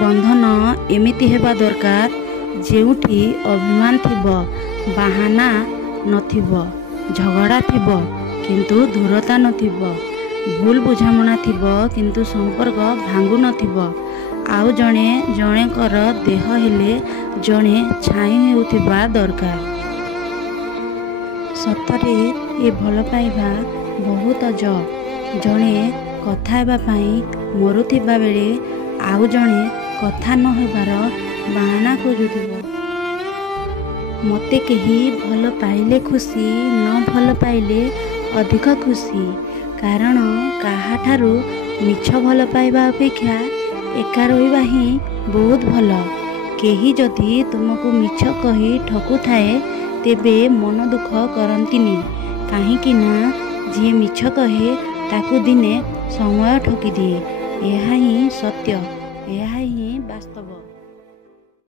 बंधन एमिति हेबा दरकार जेउठी अभिमान थिबो बाहाना नथिबो झगड़ा थिबो किंतु दूरता नथिबो भूल बुझामणा थिबो किंतु संपर्क भांगु नथिबो आउ जणे जणेकर देह हेले जणे छाई हेउथिबा दरकार। सतरे ए भल पाइबा बहुत जणे कथा हेबा पई मरुथिबा बेले आउ जणे कथा न हेबार बाहाना खोजुथिबो। मते केही भल पाइले खुशी न भल पाइले अधिक खुशी कारण काहाठारू मिछ भल पाइबा अपेक्षा एका रहिबा ही बहुत भल। केही जदि तुमको मिछ कही ठकु थाए तेबे मन दुख करंतिनी काहींकि ना जी मिछ कहे ताकू दिने समय ठकी दिए। यह ही सत्य, यह ही वास्तव।